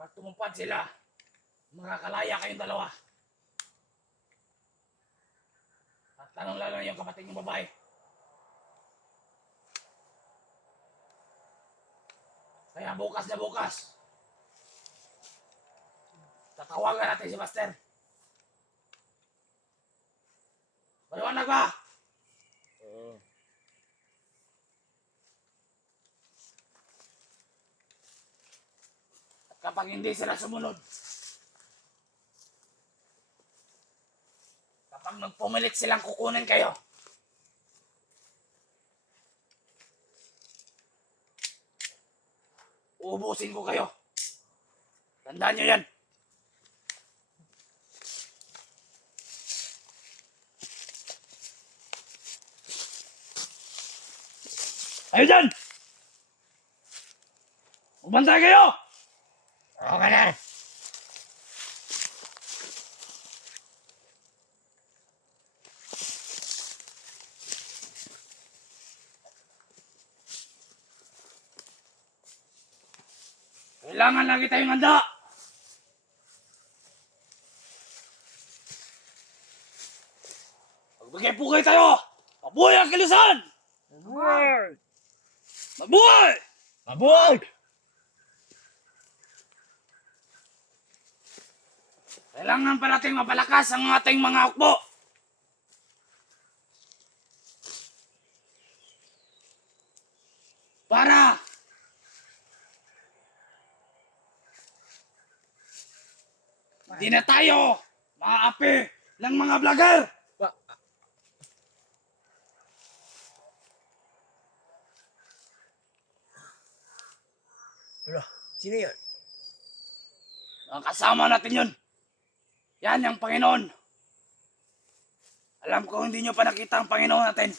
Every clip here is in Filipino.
Pag tumupad sila, makakalaya kayong dalawa. At lalong-lalo na yung kapatid ng babae. Kaya bukas na bukas, tatawagan natin si Master. Maliwanag ba? Oo. At kapag hindi sila sumunod, kapag nagpumilit silang kukunin kayo, uubusin ko kayo. Tandaan nyo yan. Ayo dyan! Umantay kayo! Okay na. Kailangan lagi tayong handa. Magbigay pugay tayo. Mabuhay ang kilusan! Mabuhay! Mabuhay! Mabuhay! Kailangan pa nating mapalakas ang ating mga hukbo. Para hindi na tayo maapi ng mga vlogger. Ano? Sino yun? Ang kasama natin yun. Yan ang Panginoon. Alam ko hindi nyo pa nakita ang Panginoon natin.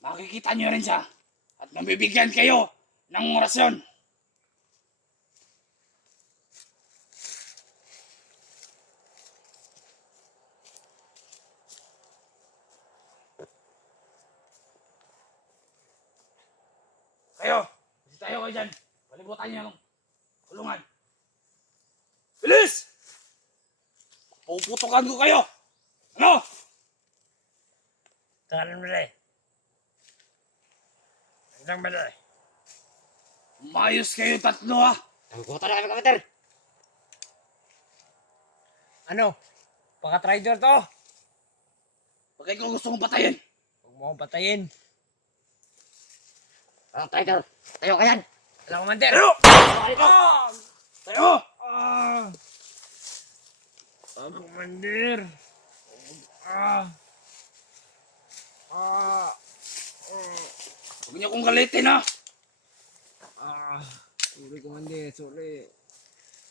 Makikita nyo rin siya. At mabibigyan kayo ng orasyon. Kayo, hindi tayo kayo dyan. Palibutan nyo yung kulungan. Bilis! Puputukan ko kayo! Ano? Tangan mo na eh. Hanggang mo na eh. Umayos kayo tatlo ha! Tangkutan na kami, kapatid. Ano? Paka-trader to? Pag ikaw gusto mong patayin, Huwag mo akong patayin. Oh, Tiger, tayo ka yan. Alam ko, Manter. tayo! Ah! Tayo! Ah! Ako, Manter. Ah! Ah! Huwag niyo kong galitin ha! Ah! Sorry, Commander. Sorry.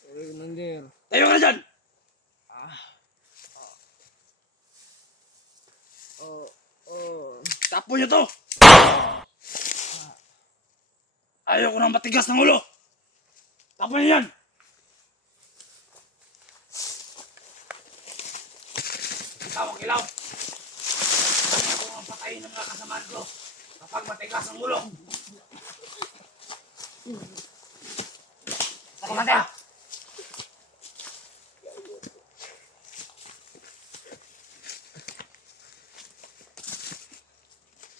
Sorry, Commander. Tayo ka na dyan! Ah! Oh! Oh! Tapo niyo to! Ayaw ko ng matigas ng ulo! Tapo niyo yan! Tawag ilaw! Ayaw ko ang patayin ng mga kasamaan ko kapag matigas ang ulo! Ako, Manter.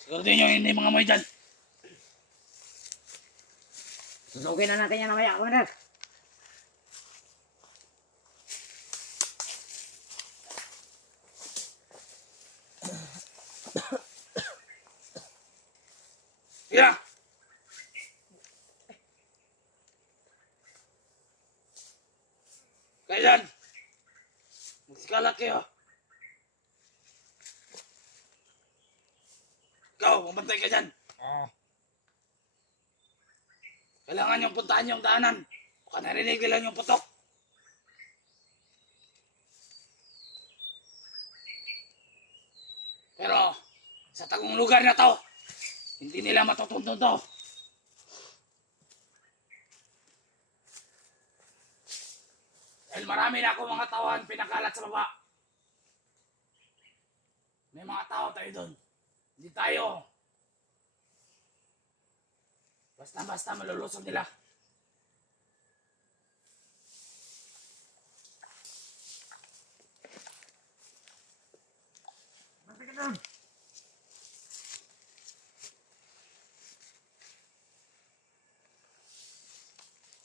Siguraduhin niyo hindi mga may dyan! Susugin na natin yan mamaya, Commander. Sige na! Kaya dyan! Magsikalat kayo! Ikaw, mabantay ka dyan! Ah! Kailangan yung puntahan yung daanan. Baka narinig nila yung putok. Pero sa tagong lugar na to, hindi nila matutuntun to. Dahil marami na ako mga tauhan pinakalat sa baba. May mga tao tayo doon. Hindi tayo basta-basta malulusog nila.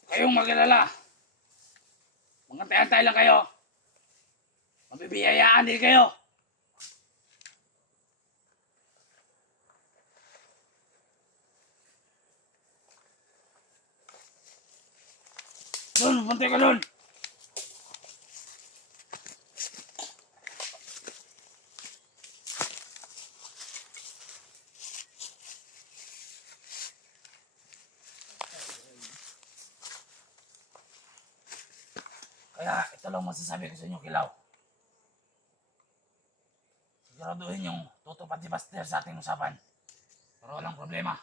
Kayong mag-alala. Mga antay lang kayo. Mabibiyayaan din kayo. Doon, bantay ka doon. Kaya ito lang masasabi ko sa inyo, Kilaw. Siguraduhin yung tutupad si Buster sa ating usapan. Pero walang problema.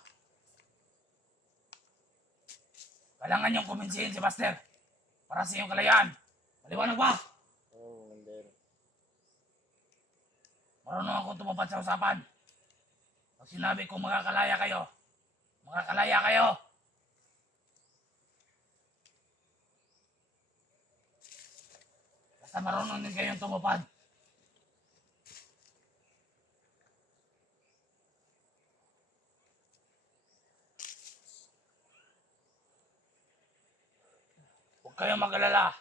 Kailangan yung kuminsihin si Buster para sa iyong kalayaan. Maliwanag ba? Oo, Commander. Marunong akong tumupad sa usapan. Pag sinabi kong makakalaya kayo, makakalaya kayo. Basta marunong din kayong tumupad. Huwag kayong mag-alala.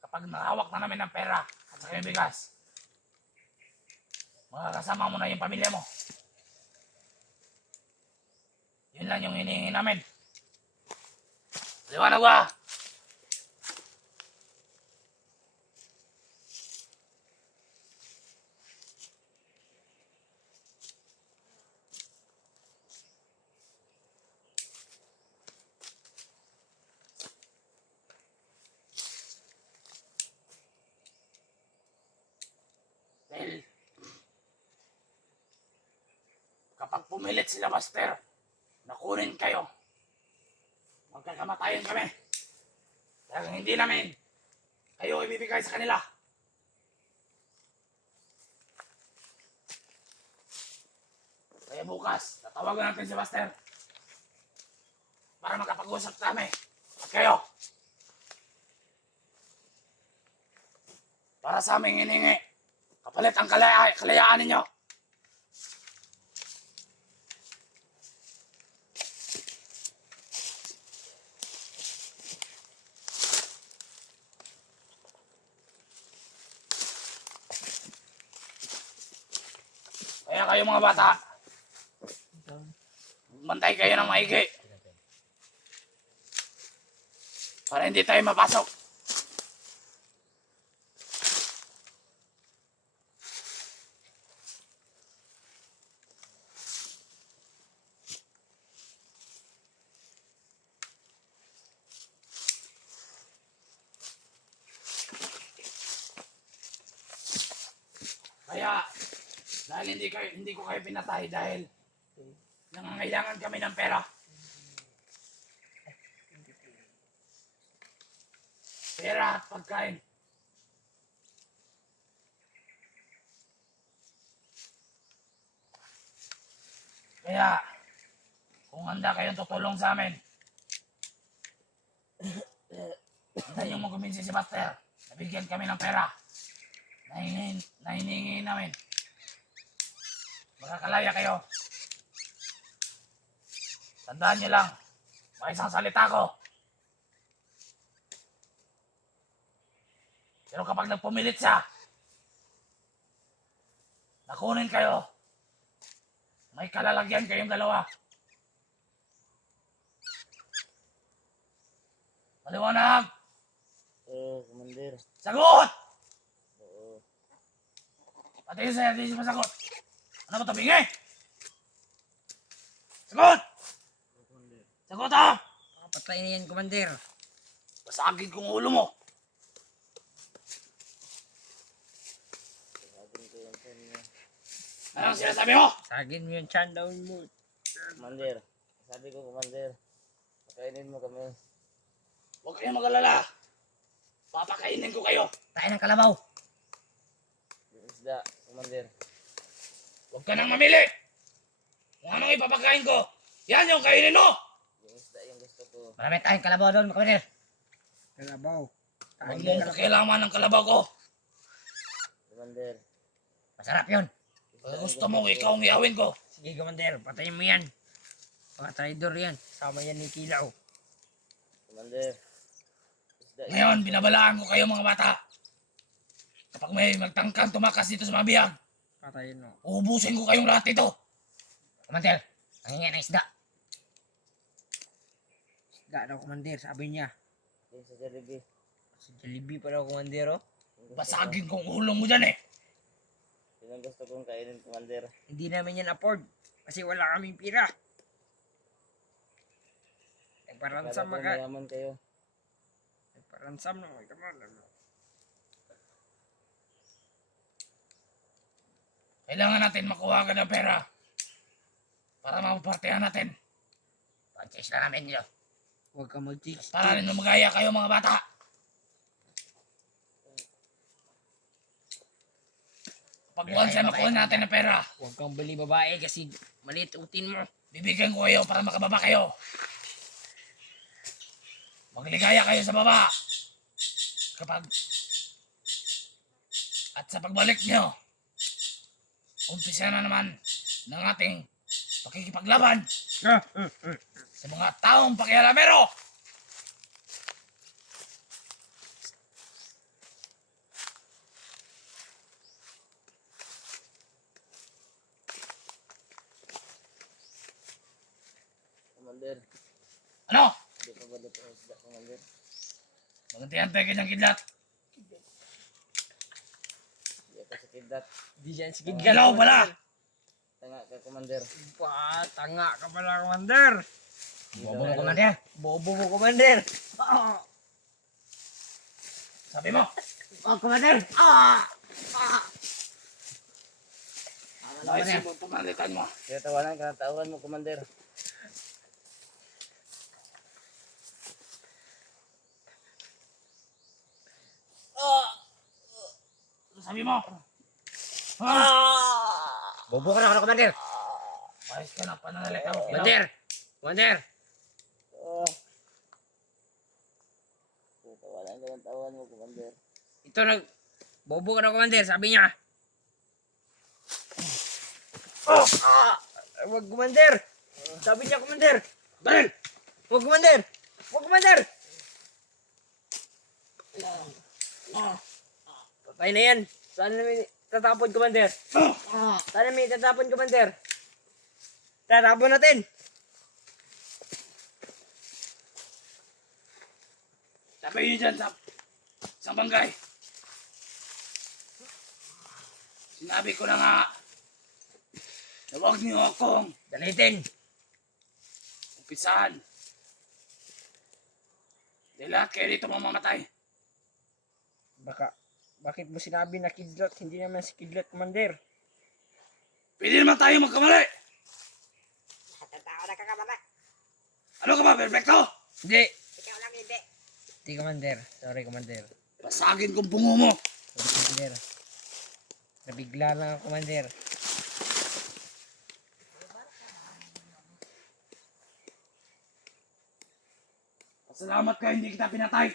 Kapag nakahawak na namin ng pera at saka yung bigas, makakasama mo na yung pamilya mo. Yun lang yung hinihingi namin. Liwanag ba? Dahil kapag pumilit sila, Buster, nakunin kayo, magkakamatayan kami. Dahil hindi namin kayo ibibigay sa kanila. Kaya bukas, tatawagan natin si Buster para makapag-usap kami at kayo. Para sa aming hiningi, kapalit ang kalayaan ninyo. Kaya kayo mga bata, bantay kayo ng maigi para hindi tayo mapasok. Kaya, dahil hindi ko kayo pinatay dahil nangangailangan kami ng pera. Pera at pagkain. Kaya, kung handa kayong tutulong sa amin, handa yung maguminsi si Buster, nabigyan kami ng pera. Nahiningi namin. Makakalaya kayo. Tandaan nyo lang, may isang salita ko. Pero kapag nagpumilit siya, nakunin kayo, may kalalagyan kayong dalawa. Maliwanag! Oo, Commander. Sagot! Oo. Pati yung sa'yo, di siya masagot. Ano ba ito, bingi? Sagot! Sagot ha! Patay na yan, Commander. Basagin kong ulo mo. Sagin ko yung pen niya. Anong sinasabi mo? Sagin mo yung chan down mo. Commander. Sabi ko, Commander. Pakainin mo kami. Huwag kayong mag-alala. Papakainin ko kayo. Tayo ng kalabaw. Yung isda, Commander. Huwag ka nang mamili. Kung anong ipapakain ko, yan yung kainin mo. Yung isda yung gusto ko. Marami tayong kalabaw doon, Commander. Kalabaw. Huwag mong pakialaman ng kalabaw ko. Commander. Masarap yun. Kung gusto mo, ikaw ang iawin ko. Sige, Commander. Patayin mo yan. Mga traidor yan. Sama yan ni Kilaw. Commander. Isda yan. Ngayon, binabalaan ko kayo mga bata. Kapag may magtangkang tumakas dito sa mga bihag, Patayin mo. uubusin ko kayong lahat dito. Commander, nangingi ng isda. Isda daw, Commander. Sabi niya. Yung sa Jollibee. Sa Jollibee pa daw, Commander, oh. Yung gusto Basagin kong ulo mo dyan eh. ko- Yun ang gusto kong kainin, Commander. Hindi namin yan afford. Kasi wala kaming pira. Nagparansam Kala ko maka. mayaman kayo. Nagparansam na. Come on. Kailangan natin makuha ka ng pera para mapapartihan natin. Pag-chase na namin nyo. Huwag ka mag-chase. Para rin magaya kayo mga bata. Pag once ay makuha natin ng pera, Huwag kang bali babae kasi maliit utin mo. bibigyan ko kayo para makababa kayo. Magligaya kayo sa baba. At sa pagbalik nyo, umpisa na naman ng ating pakikipaglaban sa mga taong pakialamero. Commander. Ano? Di pa ba dito ang isda, Commander? Magantihantay ka ng kidlat. Di ako sa kidlat. Di dyan si Galaw pala. Tanga ka, Commander. Tanga ka pala, Commander. Bobo mo, Commander. Bobo mo, Commander. Sabi mo, Commander. ayusin mo pamalitan mo. Kaya tawanan ka ng tawan mo, Commander. Sabi mo. Bobo ka na, Commander. Ayos ka na, pananalita mo. Commander. Commander. Oh. Kaya tawanan ka ng tawan mo, Commander. Ito bobo ka na, Commander. Sabi niya. Huwag, Commander. Sabi niya, Commander. Dahil! Huwag, Commander. Huwag, Commander. Patay na yan. Saan namin tatapon, Commander? Saan namin tatapon, Commander? Tatapon natin. Sabi niyo dyan sa bangkay. Sinabi ko na nga na huwag niyo akong Dalitin. umpisahan. Dahil lahat kayo dito mamamatay. Bakit mo sinabi na kidlat? Hindi naman si kidlat, Commander. Pwede naman tayo magkamali. Tao na kakamama. Ano ka ba, perfecto? Hindi. Ikaw lang hindi. Hindi, Commander. Sorry, Commander. Basagin kong bungo mo. Sorry, Commander. Nabigla lang ako, Commander. Salamat ka, hindi kita pinatay.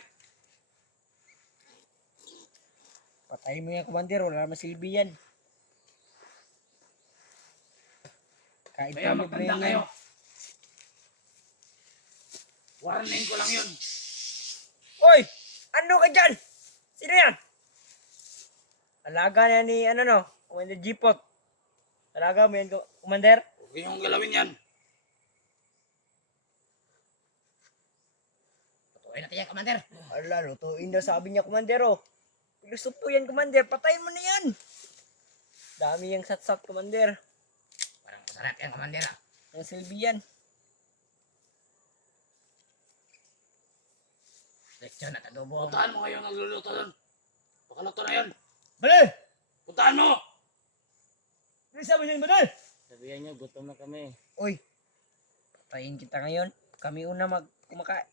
Patay mo yan, Commander. Wala naman silbi yan. Kahit Kaya tulog na magtanda yan. kayo. Warning ko lang yun. Hoy! Ano ka dyan? Sino yan? Alaga na ni, Commander Jeepot. Alaga mo yan, Commander? Huwag niyong galawin yan. Patuloy natin yan, Commander. Ala, lutuin daw sabi niya, Commander, oh. Pilusup to yan, Commander. Patayin mo na yan. Dami yung satsat, Commander. Parang masarap yan, Commander. Yung silbi yan. Lechon at adobo. Puntahan mo ngayon nagluluto doon. Pakaluto na yun. Bale! Puntahan mo! Ano sabi niyan, Bale? Sabihan niyo, gutom na kami. Uy, patayin kita ngayon. Kami una kumakain.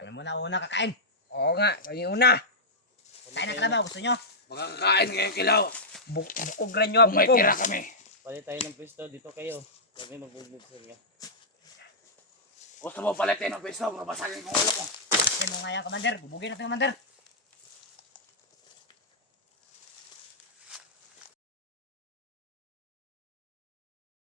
Kami muna kakain. Oo nga, kami una. Tayo ng kalabaw, gusto nyo? Makakakain ngayong kilaw. Bukog rin nyo, Kung may bukog. tira kami. Palit tayo ng pwesto, dito kayo. Kami magbubog sa inyo. Gusto mo palitin ng pwesto, pero basagin kong ulo ko. Kasi mo nga yan, Commander. Bubugin natin, Commander.